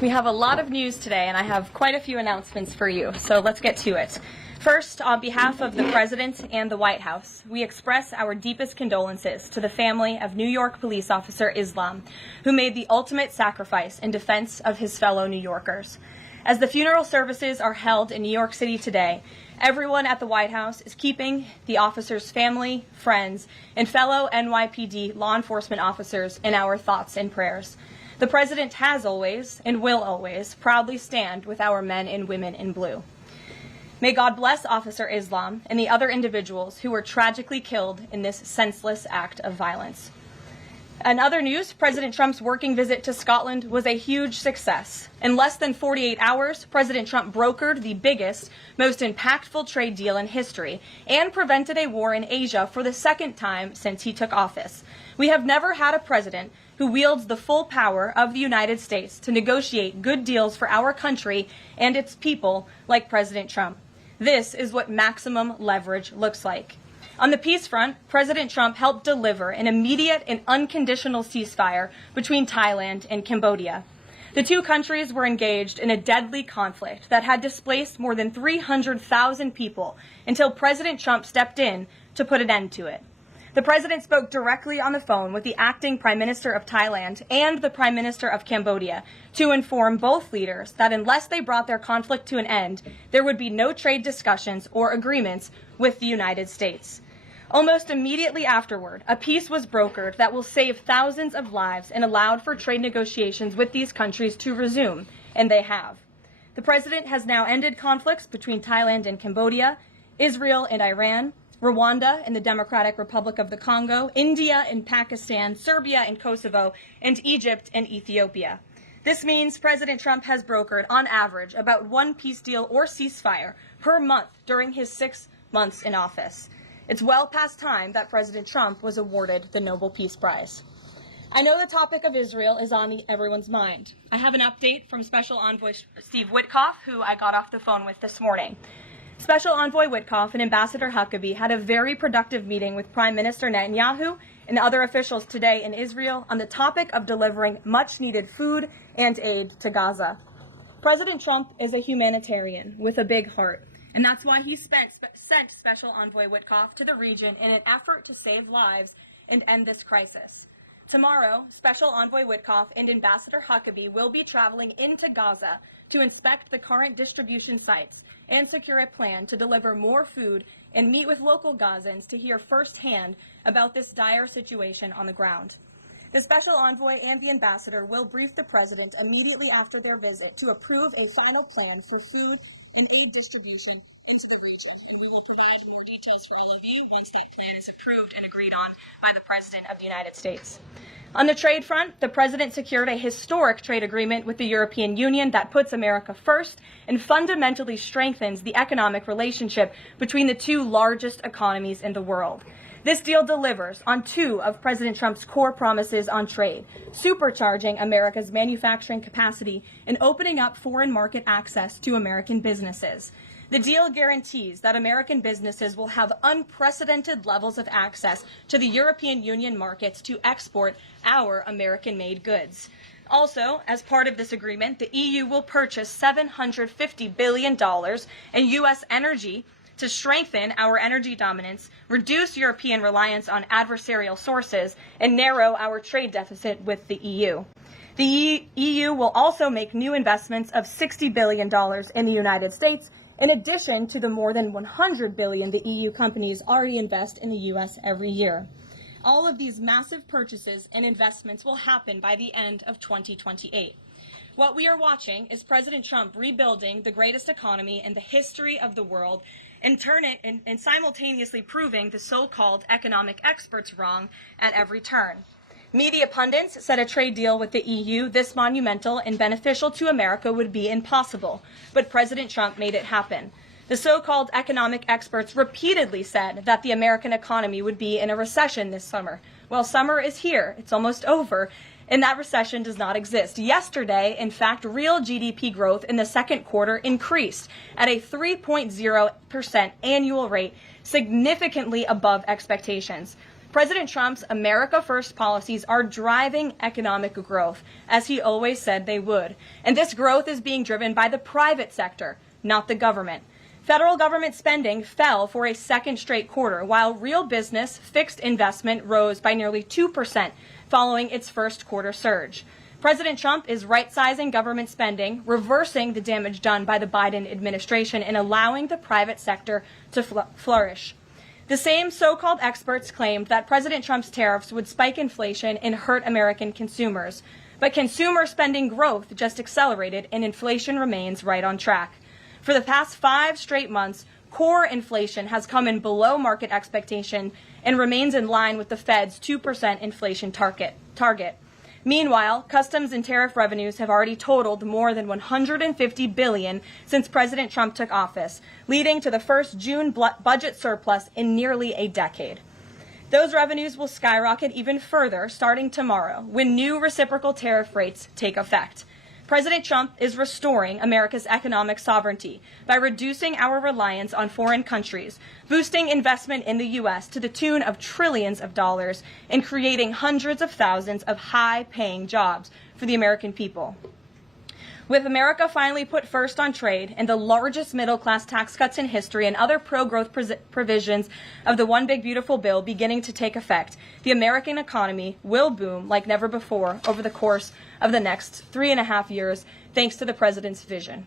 We have a lot of news today, and I have quite a few announcements for you, so let's get to it. First, on behalf of the President and the White House, we express our deepest condolences to the family of New York police officer Islam, who made the ultimate sacrifice in defense of his fellow New Yorkers. As the funeral services are held in New York City today, everyone at the White House is keeping the officer's family, friends, and fellow NYPD law enforcement officers in our thoughts and prayers. The President has always, and will always, proudly stand with our men and women in blue. May God bless Officer Islam and the other individuals who were tragically killed in this senseless act of violence. In other news, President Trump's working visit to Scotland was a huge success. In less than 48 hours, President Trump brokered the biggest, most impactful trade deal in history and prevented a war in Asia for the second time since he took office. We have never had a president who wields the full power of the United States to negotiate good deals for our country and its people like President Trump. This is what maximum leverage looks like. On the peace front, President Trump helped deliver an immediate and unconditional ceasefire between Thailand and Cambodia. The two countries were engaged in a deadly conflict that had displaced more than 300,000 people until President Trump stepped in to put an end to it. The President spoke directly on the phone with the acting Prime Minister of Thailand and the Prime Minister of Cambodia to inform both leaders that unless they brought their conflict to an end, there would be no trade discussions or agreements with the United States. Almost immediately afterward, a peace was brokered that will save thousands of lives and allowed for trade negotiations with these countries to resume, and they have. The President has now ended conflicts between Thailand and Cambodia, Israel and Iran, Rwanda and the Democratic Republic of the Congo, India and Pakistan, Serbia and Kosovo, and Egypt and Ethiopia. This means President Trump has brokered, on average, about one peace deal or ceasefire per month during his 6 months in office. It's well past time that President Trump was awarded the Nobel Peace Prize. I know the topic of Israel is on everyone's mind. I have an update from Special Envoy Steve Witkoff, who I got off the phone with this morning. Special Envoy Witkoff and Ambassador Huckabee had a very productive meeting with Prime Minister Netanyahu and other officials today in Israel on the topic of delivering much-needed food and aid to Gaza. President Trump is a humanitarian with a big heart, and that's why he sent Special Envoy Witkoff to the region in an effort to save lives and end this crisis. Tomorrow, Special Envoy Witkoff and Ambassador Huckabee will be traveling into Gaza to inspect the current distribution sites and secure a plan to deliver more food and meet with local Gazans to hear firsthand about this dire situation on the ground. The Special Envoy and the Ambassador will brief the President immediately after their visit to approve a final plan for food and aid distribution into the region, and we will provide more details for all of you once that plan is approved and agreed on by the President of the United States. On the trade front, the President secured a historic trade agreement with the European Union that puts America first and fundamentally strengthens the economic relationship between the two largest economies in the world. This deal delivers on two of President Trump's core promises on trade, supercharging America's manufacturing capacity and opening up foreign market access to American businesses. The deal guarantees that American businesses will have unprecedented levels of access to the European Union markets to export our American-made goods. Also, as part of this agreement, the EU will purchase $750 billion in U.S. energy to strengthen our energy dominance, reduce European reliance on adversarial sources, and narrow our trade deficit with the EU. The EU will also make new investments of $60 billion in the United States, in addition to the more than $100 billion the EU companies already invest in the U.S. every year. All of these massive purchases and investments will happen by the end of 2028. What we are watching is President Trump rebuilding the greatest economy in the history of the world and simultaneously proving the so-called economic experts wrong at every turn. Media pundits said a trade deal with the EU this monumental and beneficial to America would be impossible, but President Trump made it happen. The so-called economic experts repeatedly said that the American economy would be in a recession this summer. Well, summer is here. It's almost over, and that recession does not exist. Yesterday, in fact, real GDP growth in the second quarter increased at a 3.0% annual rate, significantly above expectations. President Trump's America First policies are driving economic growth, as he always said they would. And this growth is being driven by the private sector, not the government. Federal government spending fell for a second straight quarter, while real business fixed investment rose by nearly 2% following its first quarter surge. President Trump is right-sizing government spending, reversing the damage done by the Biden administration, and allowing the private sector to flourish. The same so-called experts claimed that President Trump's tariffs would spike inflation and hurt American consumers. But consumer spending growth just accelerated, and inflation remains right on track. For the past 5 straight months, core inflation has come in below market expectation and remains in line with the Fed's 2% inflation target. Meanwhile, customs and tariff revenues have already totaled more than $150 billion since President Trump took office, leading to the first June budget surplus in nearly a decade. Those revenues will skyrocket even further starting tomorrow when new reciprocal tariff rates take effect. President Trump is restoring America's economic sovereignty by reducing our reliance on foreign countries, boosting investment in the U.S. to the tune of trillions of dollars, and creating hundreds of thousands of high-paying jobs for the American people. With America finally put first on trade and the largest middle-class tax cuts in history and other pro-growth provisions of the One Big Beautiful Bill beginning to take effect, the American economy will boom like never before over the course of the next 3.5 years, thanks to the president's vision.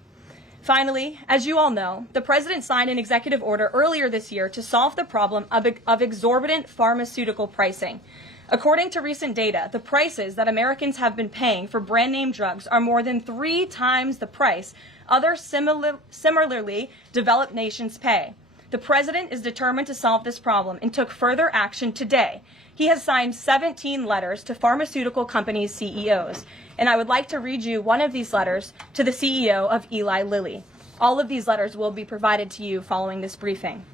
Finally, as you all know, the president signed an executive order earlier this year to solve the problem of exorbitant pharmaceutical pricing. According to recent data, the prices that Americans have been paying for brand-name drugs are more than 3 times the price other similarly developed nations pay. The president is determined to solve this problem and took further action today. He has signed 17 letters to pharmaceutical companies' CEOs, and I would like to read you one of these letters to the CEO of Eli Lilly. All of these letters will be provided to you following this briefing.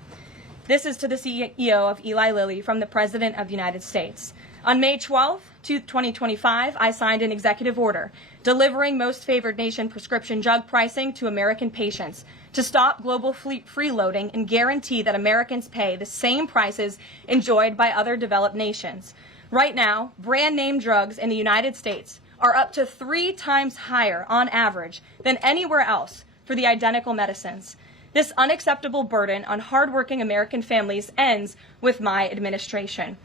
This is to the CEO of Eli Lilly from the President of the United States. On May 12, 2025, I signed an executive order delivering most favored nation prescription drug pricing to American patients to stop global freeloading and guarantee that Americans pay the same prices enjoyed by other developed nations. Right now, brand name drugs in the United States are up to 3 times higher on average than anywhere else for the identical medicines. This unacceptable burden on hardworking American families ends with my administration.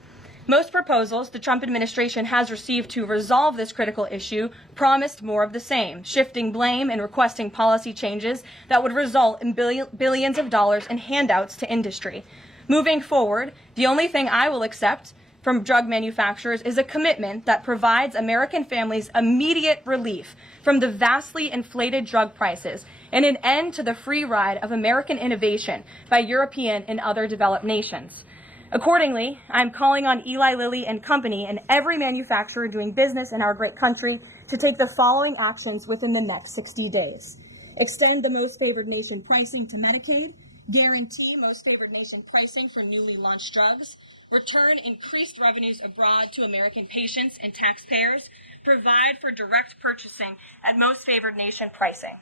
Most proposals the Trump administration has received to resolve this critical issue promised more of the same, shifting blame and requesting policy changes that would result in billions of dollars in handouts to industry. Moving forward, the only thing I will accept from drug manufacturers is a commitment that provides American families immediate relief from the vastly inflated drug prices and an end to the free ride of American innovation by European and other developed nations. Accordingly, I'm calling on Eli Lilly and Company and every manufacturer doing business in our great country to take the following actions within the next 60 days. Extend the most favored nation pricing to Medicaid, guarantee most favored nation pricing for newly launched drugs, return increased revenues abroad to American patients and taxpayers, provide for direct purchasing at most favored nation pricing.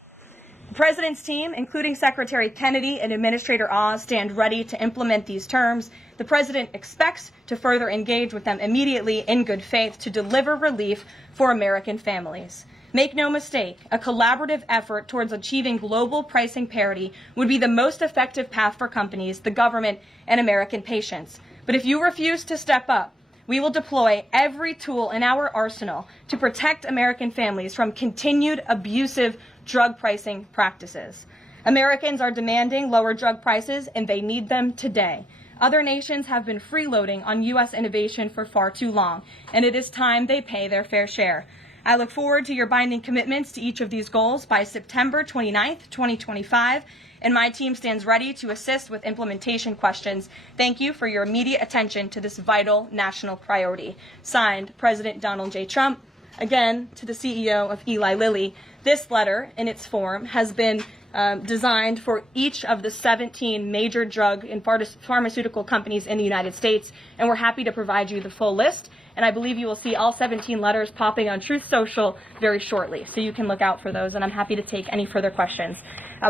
The President's team, including Secretary Kennedy and Administrator Oz, stand ready to implement these terms. The President expects to further engage with them immediately in good faith to deliver relief for American families. Make no mistake, a collaborative effort towards achieving global pricing parity would be the most effective path for companies, the government, and American patients. But if you refuse to step up, we will deploy every tool in our arsenal to protect American families from continued abusive drug pricing practices. Americans are demanding lower drug prices, and they need them today. Other nations have been freeloading on U.S. innovation for far too long, and it is time they pay their fair share. I look forward to your binding commitments to each of these goals by September 29th, 2025, and my team stands ready to assist with implementation questions. Thank you for your immediate attention to this vital national priority. Signed, President Donald J. Trump. Again, to the CEO of Eli Lilly. This letter, in its form, has been designed for each of the 17 major drug and pharmaceutical companies in the United States, and we're happy to provide you the full list. And I believe you will see all 17 letters popping on Truth Social very shortly, so you can look out for those, and I'm happy to take any further questions.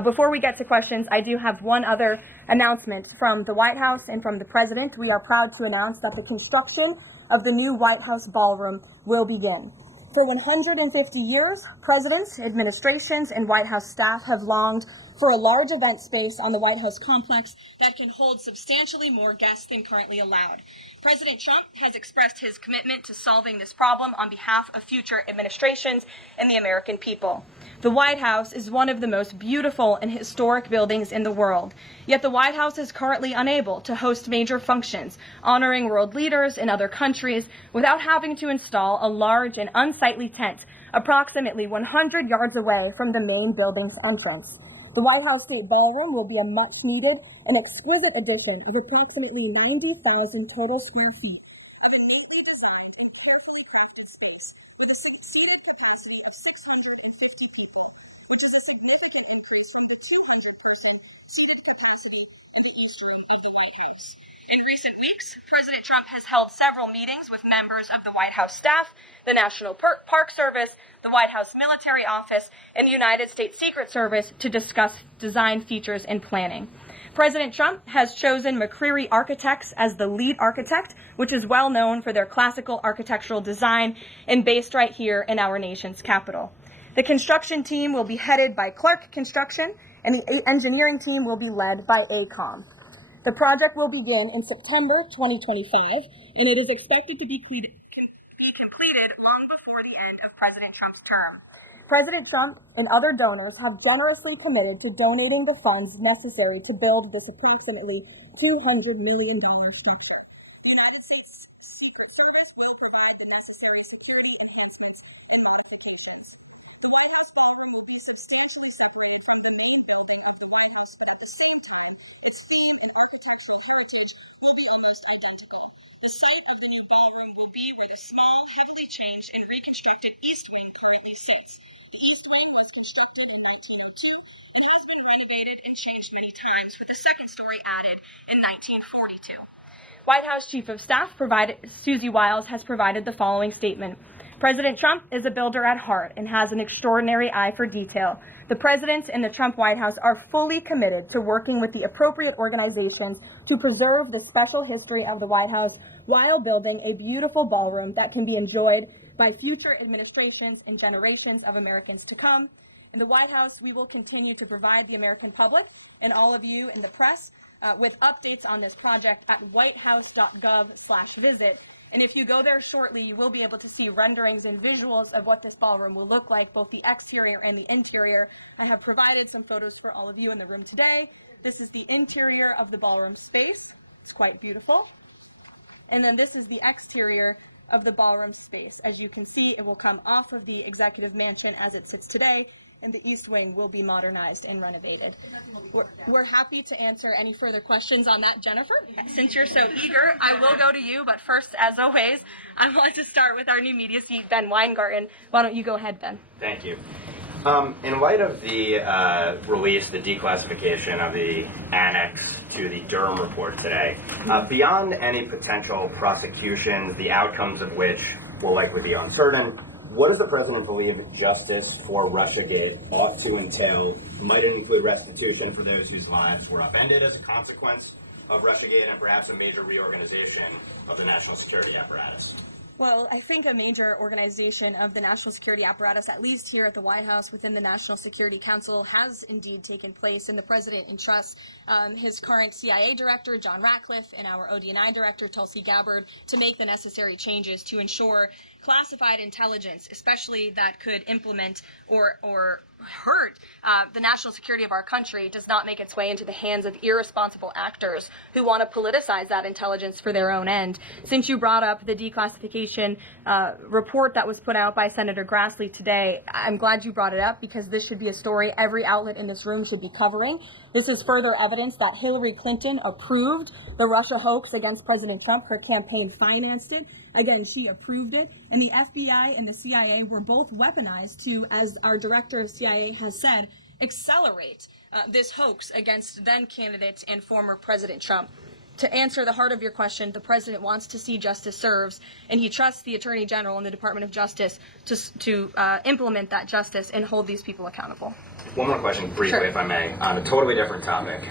Before we get to questions, I do have one other announcement from the White House and from the President. We are proud to announce that the construction of the new White House ballroom will begin. For 150 years, presidents, administrations, and White House staff have longed for a large event space on the White House complex that can hold substantially more guests than currently allowed. President Trump has expressed his commitment to solving this problem on behalf of future administrations and the American people. The White House is one of the most beautiful and historic buildings in the world, yet the White House is currently unable to host major functions, honoring world leaders in other countries without having to install a large and unsightly tent approximately 100 yards away from the main building's entrance. The White House State Ballroom will be a much-needed and exquisite addition of approximately 90,000 total square feet of a newly designed and carefully curated space with a seating capacity of 650 people, which is a significant increase from the 200-person seated capacity of the east wing of the White House. In recent weeks, President Trump has held several meetings with members of the White House staff, the National Park Service, the White House Military Office, and the United States Secret Service to discuss design features and planning. President Trump has chosen McCreary Architects as the lead architect, which is well known for their classical architectural design and based right here in our nation's capital. The construction team will be headed by Clark Construction, and the engineering team will be led by AECOM. The project will begin in September 2025, and it is expected to be completed long before the end of President Trump's term. President Trump and other donors have generously committed to donating the funds necessary to build this approximately $200 million structure. Changed and reconstructed East Wing currently sits. The East Wing was constructed in 1902 and has been renovated and changed many times, with the second story added in 1942. White House Chief of Staff Susie Wiles has provided the following statement. President Trump is a builder at heart and has an extraordinary eye for detail. The President and the Trump White House are fully committed to working with the appropriate organizations to preserve the special history of the White House while building a beautiful ballroom that can be enjoyed by future administrations and generations of Americans to come. In the White House, we will continue to provide the American public and all of you in the press with updates on this project at whitehouse.gov/visit. And if you go there shortly, you will be able to see renderings and visuals of what this ballroom will look like, both the exterior and the interior. I have provided some photos for all of you in the room today. This is the interior of the ballroom space. It's quite beautiful. And then this is the exterior of the ballroom space. As you can see, it will come off of the executive mansion as it sits today, and the East Wing will be modernized and renovated. We're happy to answer any further questions on that, Jennifer. Since you're so eager, I will go to you, but first, as always, I want to start with our new media chief, Ben Weingarten. Why don't you go ahead, Ben? Thank you. In light of the release, the declassification of the annex to the Durham report today, beyond any potential prosecutions, the outcomes of which will likely be uncertain, what does the President believe justice for Russiagate ought to entail? Might it include restitution for those whose lives were upended as a consequence of Russiagate, and perhaps a major reorganization of the national security apparatus? Well, I think a major organization of the national security apparatus, at least here at the White House within the National Security Council, has indeed taken place, and the President entrusts his current CIA director, John Ratcliffe, and our ODNI director, Tulsi Gabbard, to make the necessary changes to ensure classified intelligence, especially that could implement or hurt the national security of our country, does not make its way into the hands of irresponsible actors who want to politicize that intelligence for their own end. Since you brought up the declassification report that was put out by Senator Grassley today, I'm glad you brought it up, because this should be a story every outlet in this room should be covering. This is further evidence that Hillary Clinton approved the Russia hoax against President Trump. Her campaign financed it. Again, she approved it, and the FBI and the CIA were both weaponized to, as our director of CIA has said, accelerate this hoax against then candidate and former President Trump. to answer the heart of your question, the president wants to see justice serves, and he trusts the Attorney General and the Department of Justice to implement that justice and hold these people accountable. One more question, briefly, Sure. if I may, on a totally different topic.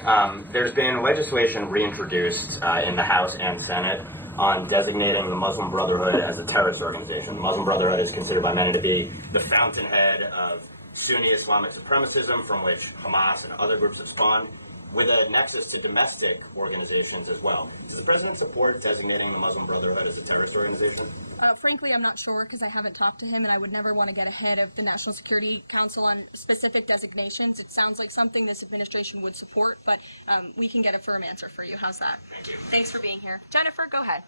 There's been legislation reintroduced in the House and Senate on designating the Muslim Brotherhood as a terrorist organization. The Muslim Brotherhood is considered by many to be the fountainhead of Sunni Islamic supremacism from which Hamas and other groups have spawned, with a nexus to domestic organizations as well. Does the president support designating the Muslim Brotherhood as a terrorist organization? Frankly, I'm not sure because I haven't talked to him, and I would never want to get ahead of the National Security Council on specific designations. It sounds like something this administration would support, but we can get a firm answer for you. How's that? Thank you. Thanks for being here. Jennifer, go ahead.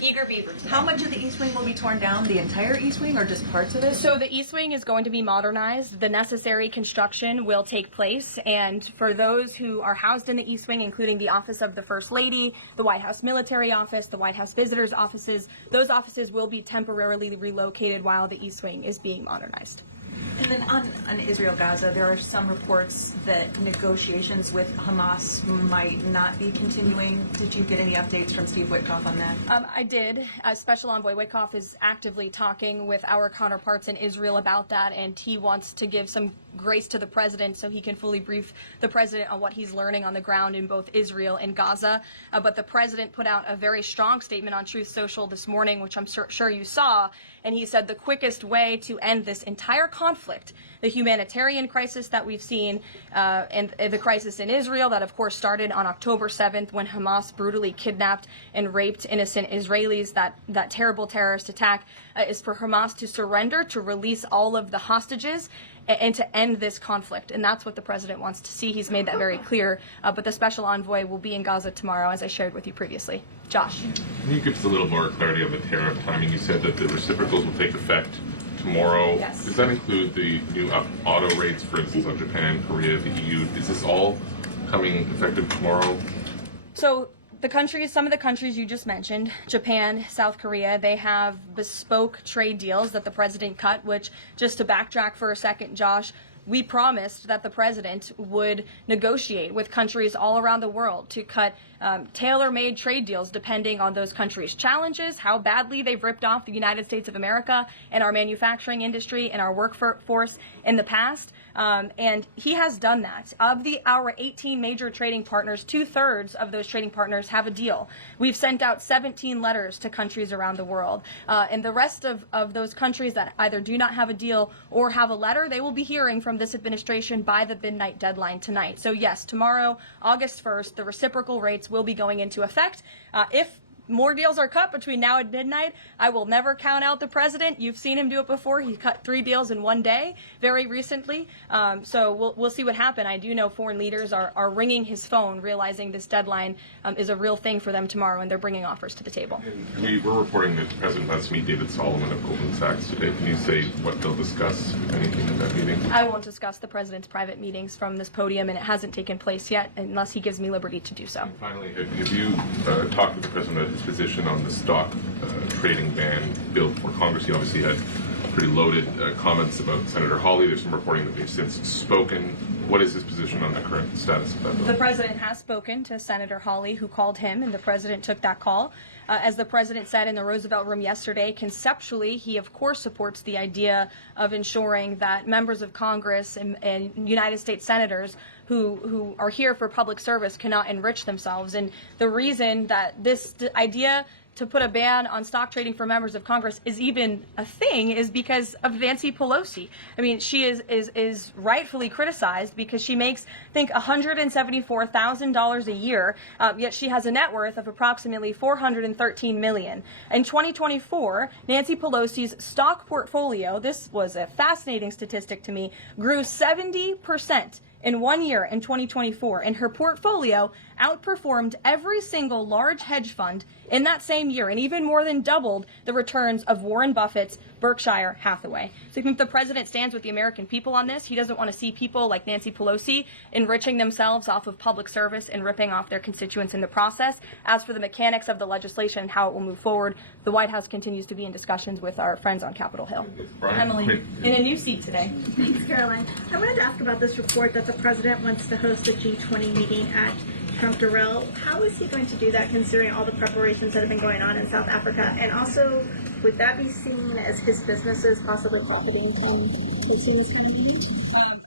Eager beavers. How much of the East Wing will be torn down? The entire East Wing or just parts of it? So the East Wing is going to be modernized. The necessary construction will take place. And for those who are housed in the East Wing, including the Office of the First Lady, the White House Military Office, the White House Visitors Offices, those offices will be temporarily relocated while the East Wing is being modernized. And then on Israel-Gaza, there are some reports that negotiations with Hamas might not be continuing. Did you get any updates from Steve Witkoff on that? I did. Special Envoy Witkoff is actively talking with our counterparts in Israel about that, and he wants to give some grace to the president so he can fully brief the president on what he's learning on the ground in both Israel and Gaza. But the president put out a very strong statement on Truth Social this morning, which I'm sure you saw, and he said the quickest way to end this entire conflict, the humanitarian crisis that we've seen, and the crisis in Israel that, of course, started on October 7th when Hamas brutally kidnapped and raped innocent Israelis, that terrible terrorist attack, is for Hamas to surrender, to release all of the hostages, and to end this conflict. And that's what the president wants to see. He's made that very clear. But the special envoy will be in Gaza tomorrow, as I shared with you previously. Josh. Can you give us a little more clarity on the tariff timing? You said that the reciprocals will take effect tomorrow. Yes. Does that include the new auto rates, for instance, on Japan, Korea, the EU? Is this all coming effective tomorrow? So some of the countries you just mentioned, Japan, South Korea, they have bespoke trade deals that the president cut, which, just to backtrack for a second, Josh, we promised that the president would negotiate with countries all around the world to cut tailor-made trade deals depending on those countries' challenges, how badly they've ripped off the United States of America and our manufacturing industry and our workforce in the past. And he has done that. Of our 18 major trading partners, 2/3 of those trading partners have a deal. We've sent out 17 letters to countries around the world. And the rest of those countries that either do not have a deal or have a letter, they will be hearing from this administration by the midnight deadline tonight. So yes, tomorrow, August 1st, the reciprocal rates will be going into effect. If more deals are cut between now and midnight, I will never count out the president. You've seen him do it before. He cut 3 deals in one day very recently. So we'll see what happens. I do know foreign leaders are ringing his phone, realizing this deadline is a real thing for them tomorrow, and they're bringing offers to the table. And we were reporting that the president wants to meet David Solomon of Goldman Sachs today. Can you say what they'll discuss, if anything, at that meeting? I won't discuss the president's private meetings from this podium, and it hasn't taken place yet unless he gives me liberty to do so. And finally, have you talked with the president about his position on the stock trading ban bill for Congress? He obviously had pretty loaded comments about Senator Hawley. There's some reporting that they've since spoken. What is his position on the current status of that bill? The president has spoken to Senator Hawley, who called him, and the president took that call. As the president said in the Roosevelt Room yesterday, conceptually, he of course supports the idea of ensuring that members of Congress and United States senators who are here for public service cannot enrich themselves. And the reason that this idea to put a ban on stock trading for members of Congress is even a thing is because of Nancy Pelosi. I mean, she is rightfully criticized because she makes, I think, $174,000 a year, yet she has a net worth of approximately $413 million. In 2024, Nancy Pelosi's stock portfolio, this was a fascinating statistic to me, grew 70% in 1 year in 2024, and her portfolio outperformed every single large hedge fund in that same year, and even more than doubled the returns of Warren Buffett's Berkshire Hathaway. So I think the president stands with the American people on this. He doesn't want to see people like Nancy Pelosi enriching themselves off of public service and ripping off their constituents in the process. As for the mechanics of the legislation and how it will move forward, the White House continues to be in discussions with our friends on Capitol Hill. Emily, in a new seat today. Thanks, Caroline. I wanted to ask about this report that the president wants to host a G20 meeting at Trump Darrell. How is he going to do that, considering all the preparations that have been going on in South Africa? And also, would that be seen as his businesses possibly profiting from hosting this kind of meeting?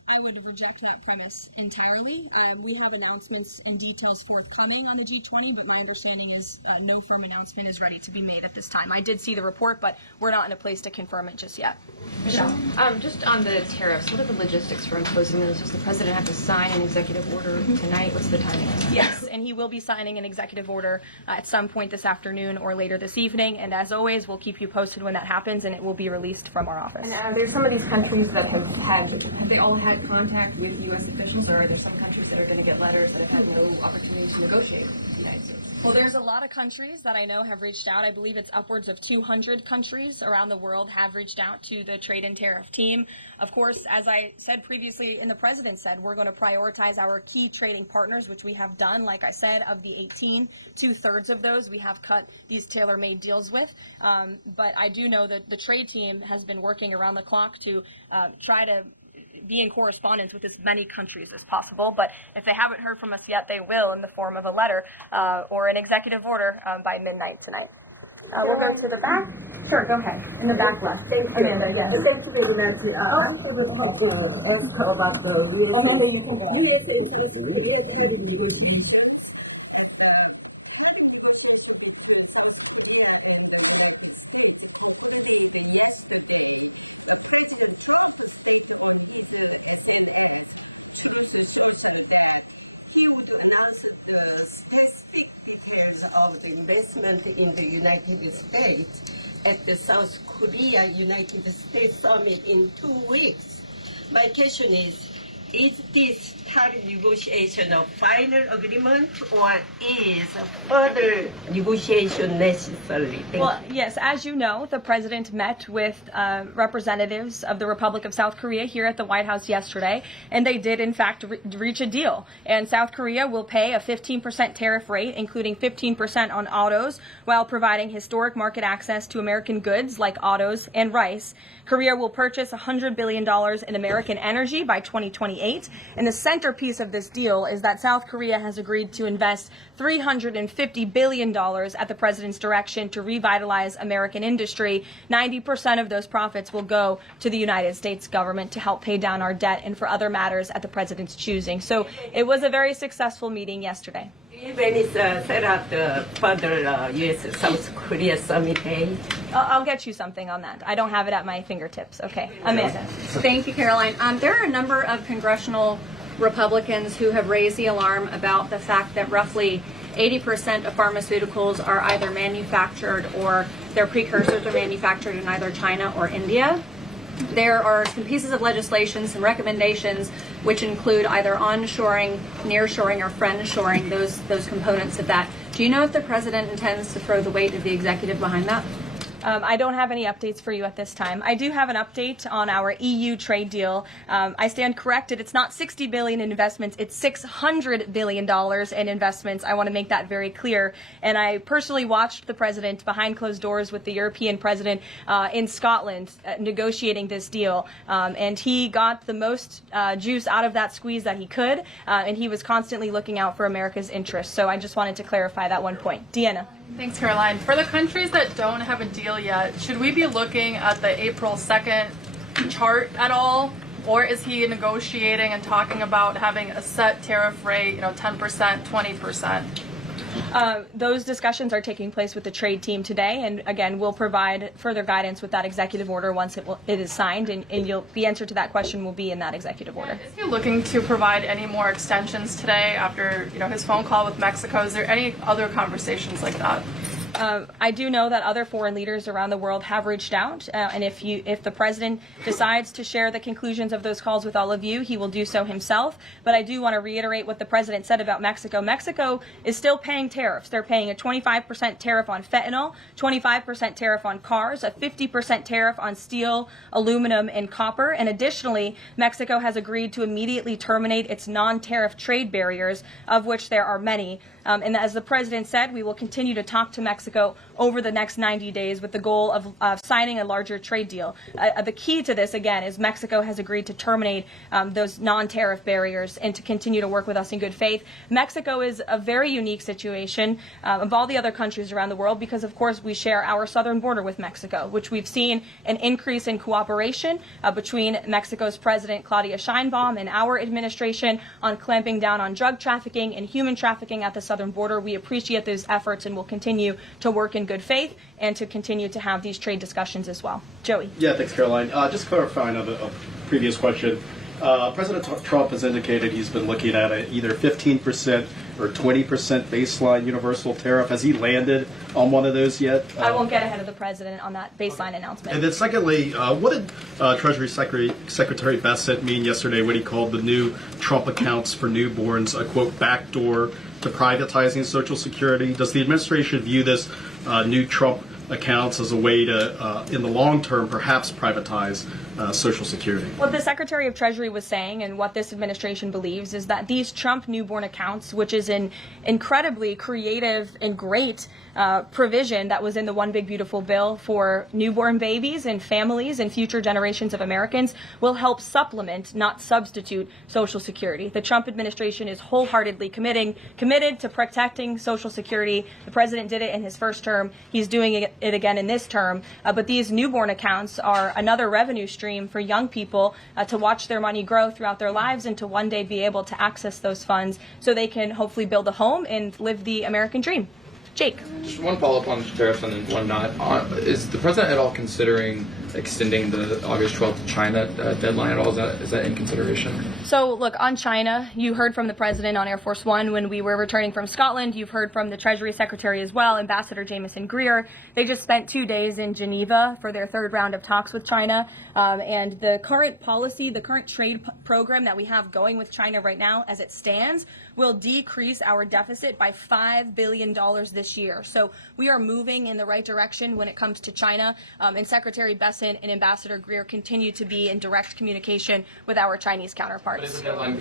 I would reject that premise entirely. We have announcements and details forthcoming on the G20, but my understanding is no firm announcement is ready to be made at this time. I did see the report, but we're not in a place to confirm it just yet. Michelle? Just on the tariffs, what are the logistics for imposing those? Does the president have to sign an executive order tonight? What's the timing? Yes, and he will be signing an executive order at some point this afternoon or later this evening. And as always, we'll keep you posted when that happens, and it will be released from our office. And are there some of these countries that have they all had contact with U.S. officials, or are there some countries that are going to get letters that have had no opportunity to negotiate with the United States? Well, there's a lot of countries that I know have reached out. I believe it's upwards of 200 countries around the world have reached out to the trade and tariff team. Of course, as I said previously and the president said, we're going to prioritize our key trading partners, which we have done. Like I said, of the 18, 2/3 of those we have cut these tailor-made deals with. But I do know that the trade team has been working around the clock to try to be in correspondence with as many countries as possible, but if they haven't heard from us yet, they will in the form of a letter or an executive order by midnight tonight. We'll go to the back. Sure, go ahead. In the back left. Amanda, yes. Thank you very much. I would like to ask her about the real estate. Of the investment in the United States at the South Korea United States Summit in 2 weeks. My question is this tariff negotiation a final agreement or is further negotiation necessary? Well, yes, as you know, the president met with representatives of the Republic of South Korea here at the White House yesterday, and they did, in fact, reach a deal. And South Korea will pay a 15% tariff rate, including 15% on autos, while providing historic market access to American goods like autos and rice. Korea will purchase $100 billion in American energy by 2028. And the centerpiece of this deal is that South Korea has agreed to invest $350 billion at the president's direction to revitalize American industry. 90% of those profits will go to the United States government to help pay down our debt and for other matters at the president's choosing. So it was a very successful meeting yesterday. When is set up the further U.S.-South Korea summit day? I'll get you something on that. I don't have it at my fingertips. Okay, Amanda. Thank you, Caroline. There are a number of congressional Republicans who have raised the alarm about the fact that roughly 80% of pharmaceuticals are either manufactured or their precursors are manufactured in either China or India. There are some pieces of legislation, some recommendations, which include either onshoring, nearshoring, or friendshoring, those components of that. Do you know if the president intends to throw the weight of the executive behind that? I don't have any updates for you at this time. I do have an update on our EU trade deal. I stand corrected. It's not $60 billion in investments. It's $600 billion in investments. I want to make that very clear. And I personally watched the president behind closed doors with the European president in Scotland negotiating this deal. And he got the most juice out of that squeeze that he could. And he was constantly looking out for America's interests. So I just wanted to clarify that one point. Deanna. Thanks, Caroline. For the countries that don't have a deal yet, should we be looking at the April 2nd chart at all? Or is he negotiating and talking about having a set tariff rate, 10%, 20%? Those discussions are taking place with the trade team today, and again, we'll provide further guidance with that executive order once it is signed, and the answer to that question will be in that executive order. Is he looking to provide any more extensions today after his phone call with Mexico? Is there any other conversations like that? I do know that other foreign leaders around the world have reached out, and if the president decides to share the conclusions of those calls with all of you, he will do so himself. But I do want to reiterate what the president said about Mexico. Mexico is still paying tariffs. They're paying a 25% tariff on fentanyl, 25% tariff on cars, a 50% tariff on steel, aluminum, and copper. And additionally, Mexico has agreed to immediately terminate its non-tariff trade barriers, of which there are many. And as the president said, we will continue to talk to Mexico Mexico over the next 90 days with the goal of signing a larger trade deal. The key to this, again, is Mexico has agreed to terminate those non-tariff barriers and to continue to work with us in good faith. Mexico is a very unique situation of all the other countries around the world because, of course, we share our southern border with Mexico, which we've seen an increase in cooperation between Mexico's President Claudia Sheinbaum and our administration on clamping down on drug trafficking and human trafficking at the southern border. We appreciate those efforts and will continue to work in good faith and to continue to have these trade discussions as well. Joey. Yeah, thanks, Caroline. Just clarifying on a previous question. President Trump has indicated he's been looking at either 15% or 20% baseline universal tariff. Has he landed on one of those yet? I won't get ahead of the president on that baseline announcement. And then secondly, what did Treasury Secretary Bassett mean yesterday when he called the new Trump accounts for newborns a, quote, backdoor to privatizing Social Security? Does the administration view this new Trump accounts as a way to, in the long term, perhaps privatize Social Security? What the Secretary of Treasury was saying and what this administration believes is that these Trump newborn accounts, which is an incredibly creative and great provision that was in the One Big Beautiful Bill for newborn babies and families and future generations of Americans, will help supplement, not substitute, Social Security. The Trump administration is wholeheartedly committed to protecting Social Security. The president did it in his first term. He's doing it again in this term. But these newborn accounts are another revenue stream for young people to watch their money grow throughout their lives and to one day be able to access those funds so they can hopefully build a home and live the American dream. Jake. Just one follow-up on tariffs and then one not. Is the president at all considering extending the August 12th China deadline at all? Is that in consideration? So, look, on China, you heard from the president on Air Force One when we were returning from Scotland. You've heard from the Treasury Secretary as well, Ambassador Jameson Greer. They just spent 2 days in Geneva for their third round of talks with China. And the current policy, the current trade program that we have going with China right now, as it stands, will decrease our deficit by $5 billion this year. So we are moving in the right direction when it comes to China. And Secretary Bessent and Ambassador Greer continue to be in direct communication with our Chinese counterparts. But is the deadline,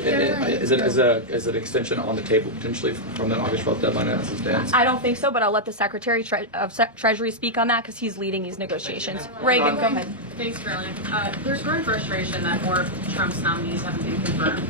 is it extension on the table potentially from that August 12th deadline as it stands? I don't think so, but I'll let the Secretary of Treasury speak on that because he's leading these negotiations. Reagan, go ahead. Thanks, Caroline. There's growing frustration that more of Trump's nominees haven't been confirmed.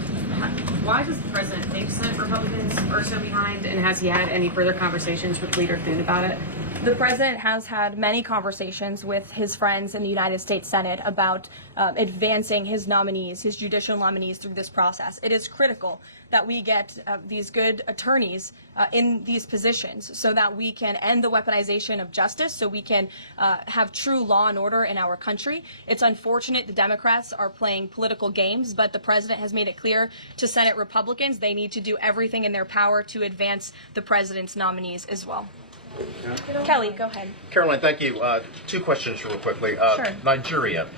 Why does the president think Senate Republicans are so behind, and has he had any further conversations with Leader Thune about it? The president has had many conversations with his friends in the United States Senate about advancing his nominees, his judicial nominees through this process. It is critical that we get these good attorneys in these positions so that we can end the weaponization of justice, so we can have true law and order in our country. It's unfortunate the Democrats are playing political games, but the president has made it clear to Senate Republicans they need to do everything in their power to advance the president's nominees as well. Kelly, go ahead. Caroline, thank you. Two questions real quickly. Sure. Nigeria.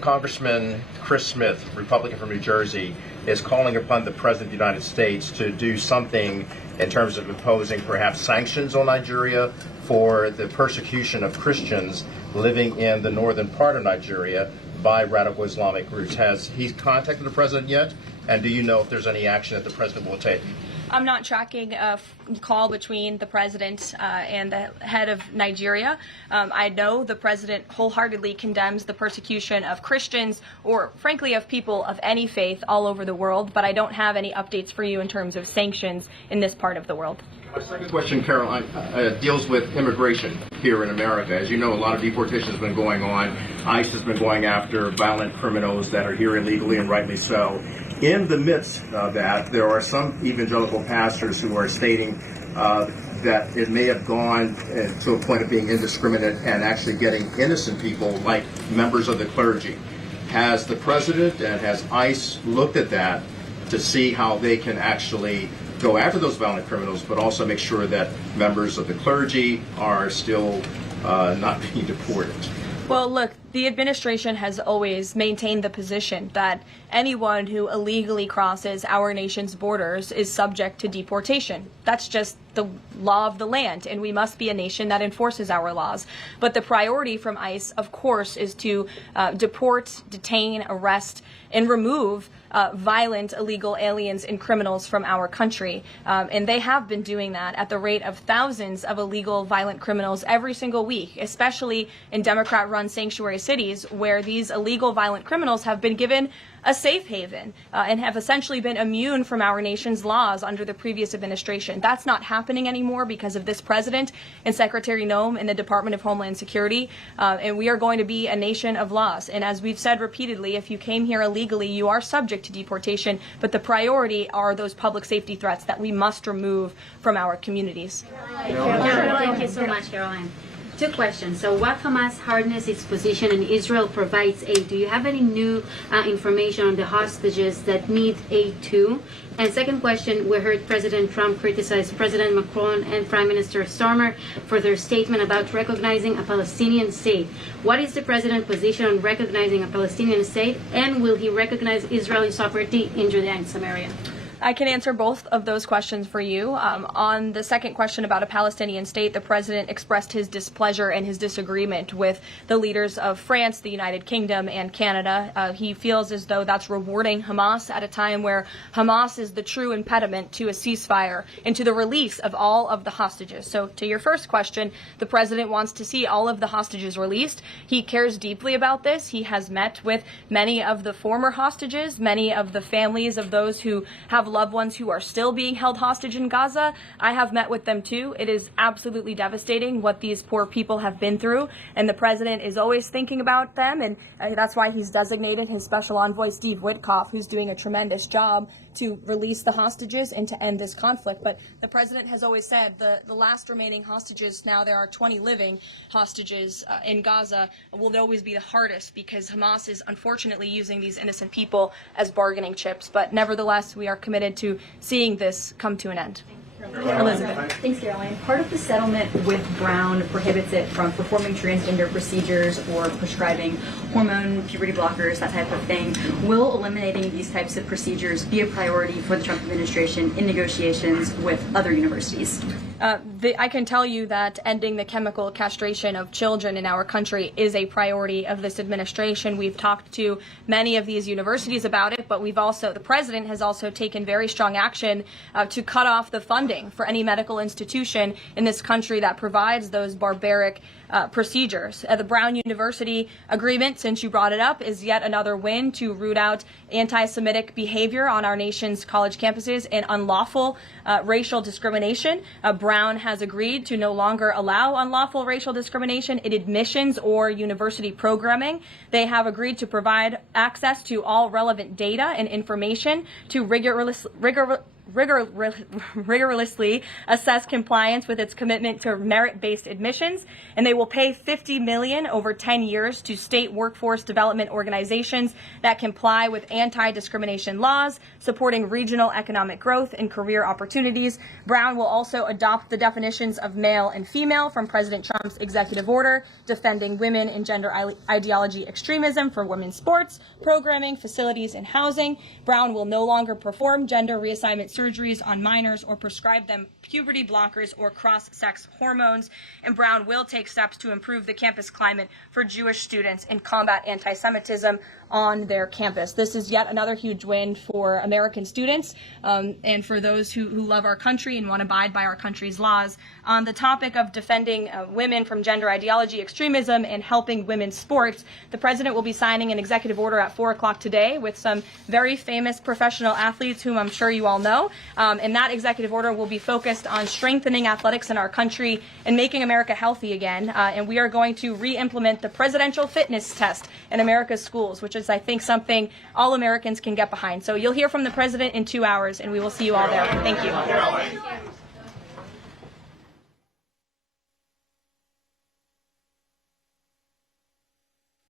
Congressman Chris Smith, Republican from New Jersey, is calling upon the President of the United States to do something in terms of imposing perhaps sanctions on Nigeria for the persecution of Christians living in the northern part of Nigeria by radical Islamic groups. Has he contacted the President yet? And do you know if there's any action that the President will take? I'm not tracking a call between the president and the head of Nigeria. I know the president wholeheartedly condemns the persecution of Christians or, frankly, of people of any faith all over the world, but I don't have any updates for you in terms of sanctions in this part of the world. My second question, Caroline, deals with immigration here in America. As you know, a lot of deportation has been going on. ICE has been going after violent criminals that are here illegally, and rightly so. In the midst of that, there are some evangelical pastors who are stating that it may have gone to a point of being indiscriminate and actually getting innocent people, like members of the clergy. Has the president and has ICE looked at that to see how they can actually go after those violent criminals, but also make sure that members of the clergy are still not being deported? Well, look, the administration has always maintained the position that anyone who illegally crosses our nation's borders is subject to deportation. That's just the law of the land, and we must be a nation that enforces our laws. But the priority from ICE, of course, is to deport, detain, arrest, and remove violent illegal aliens and criminals from our country. And they have been doing that at the rate of thousands of illegal violent criminals every single week, especially in Democrat-run sanctuary cities where these illegal violent criminals have been given a safe haven and have essentially been immune from our nation's laws under the previous administration. That's not happening anymore because of this president and Secretary Noem in the Department of Homeland Security. And we are going to be a nation of laws. And as we've said repeatedly, if you came here illegally, you are subject to deportation. But the priority are those public safety threats that we must remove from our communities. Thank you so much, Caroline. Two questions. So what Hamas hardens its position and Israel provides aid? Do you have any new information on the hostages that need aid too? And second question, we heard President Trump criticize President Macron and Prime Minister Starmer for their statement about recognizing a Palestinian state. What is the president's position on recognizing a Palestinian state? And will he recognize Israeli sovereignty in Judea and Samaria? I can answer both of those questions for you. On the second question about a Palestinian state, the president expressed his displeasure and his disagreement with the leaders of France, the United Kingdom, and Canada. He feels as though that's rewarding Hamas at a time where Hamas is the true impediment to a ceasefire and to the release of all of the hostages. So to your first question, the president wants to see all of the hostages released. He cares deeply about this. He has met with many of the former hostages, many of the families of those who have loved ones who are still being held hostage in Gaza. I have met with them too. It is absolutely devastating what these poor people have been through, and the president is always thinking about them, and that's why he's designated his special envoy Steve Witkoff, who's doing a tremendous job to release the hostages and to end this conflict. But the president has always said the last remaining hostages, now there are 20 living hostages in Gaza, will always be the hardest because Hamas is unfortunately using these innocent people as bargaining chips. But nevertheless, we are committed to seeing this come to an end. Elizabeth. Thanks, Caroline. Part of the settlement with Brown prohibits it from performing transgender procedures or prescribing hormone, puberty blockers, that type of thing. Will eliminating these types of procedures be a priority for the Trump administration in negotiations with other universities? I can tell you that ending the chemical castration of children in our country is a priority of this administration. We've talked to many of these universities about it, but the president has also taken very strong action to cut off the funding for any medical institution in this country that provides those barbaric procedures. The Brown University agreement, since you brought it up, is yet another win to root out anti-Semitic behavior on our nation's college campuses and unlawful racial discrimination. Brown has agreed to no longer allow unlawful racial discrimination in admissions or university programming. They have agreed to provide access to all relevant data and information to rigorously assess compliance with its commitment to merit-based admissions, and they will pay $50 million over 10 years to state workforce development organizations that comply with anti-discrimination laws, supporting regional economic growth and career opportunities. Brown will also adopt the definitions of male and female from President Trump's executive order, defending women and gender ideology extremism for women's sports, programming, facilities, and housing. Brown will no longer perform gender reassignment surgeries on minors or prescribe them puberty blockers or cross-sex hormones. And Brown will take steps to improve the campus climate for Jewish students and combat anti-Semitism on their campus. This is yet another huge win for American students and for those who love our country and want to abide by our country's laws. On the topic of defending women from gender ideology extremism and helping women's sports, the president will be signing an executive order at 4 o'clock today with some very famous professional athletes whom I'm sure you all know. And that executive order will be focused on strengthening athletics in our country and making America healthy again. And we are going to re-implement the presidential fitness test in America's schools, which is, I think, something all Americans can get behind. So you'll hear from the president in 2 hours, and we will see you all there. Thank you.